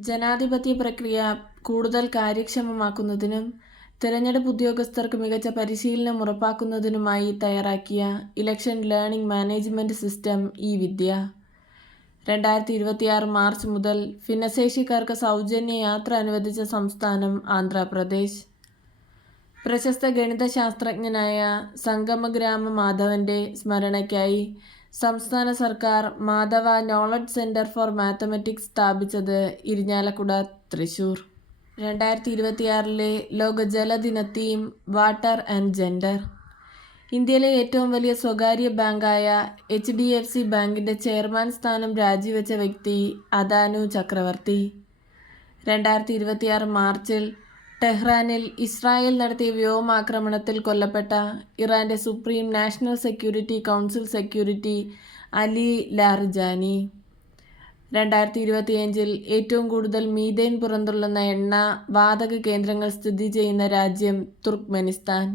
ജനാധിപത്യ പ്രക്രിയ കൂടുതൽ കാര്യക്ഷമമാക്കുന്നതിനും തിരഞ്ഞെടുപ്പ് ഉദ്യോഗസ്ഥർക്ക് മികച്ച പരിശീലനം ഉറപ്പാക്കുന്നതിനുമായി തയ്യാറാക്കിയ election learning management system eVidya 2026 March മുതൽ ഭിന്നശേഷിക്കാർക്ക് സൗജന്യ യാത്ര അനുവദിച്ച സംസ്ഥാനം ആന്ധ്രാപ്രദേശ്. പ്രശസ്ത ഗണിതശാസ്ത്രജ്ഞനായ സംഗമഗ്രാമ മാധവന്റെ സ്മരണയ്ക്കായി സംസ്ഥാന സർക്കാർ Madhava knowledge centre for mathematics സ്ഥാപിച്ചത് ഇരിഞ്ഞാലക്കുട, തൃശൂർ. 2026 ലോക ജലദിന തീം വാട്ടർ ആൻഡ് ജെൻഡർ. ഇന്ത്യയിലെ ഏറ്റവും വലിയ സ്വകാര്യ ബാങ്കായ HDFC ബാങ്കിന്റെ ചെയർമാൻ സ്ഥാനം രാജിവെച്ച വ്യക്തി അദാനു ചക്രവർത്തി. 2026 മാർച്ചിൽ ടെഹ്റാനിൽ ഇസ്രായേൽ നടത്തിയ വ്യോമാക്രമണത്തിൽ കൊല്ലപ്പെട്ട ഇറാന്റെ supreme national security council security Ali Larijani. 2025 ഏറ്റവും കൂടുതൽ മീഥേൻ പുറന്തള്ളുന്ന എണ്ണ വാതക കേന്ദ്രങ്ങൾ സ്ഥിതി ചെയ്യുന്ന രാജ്യം തുർക്ക്മെനിസ്ഥാൻ.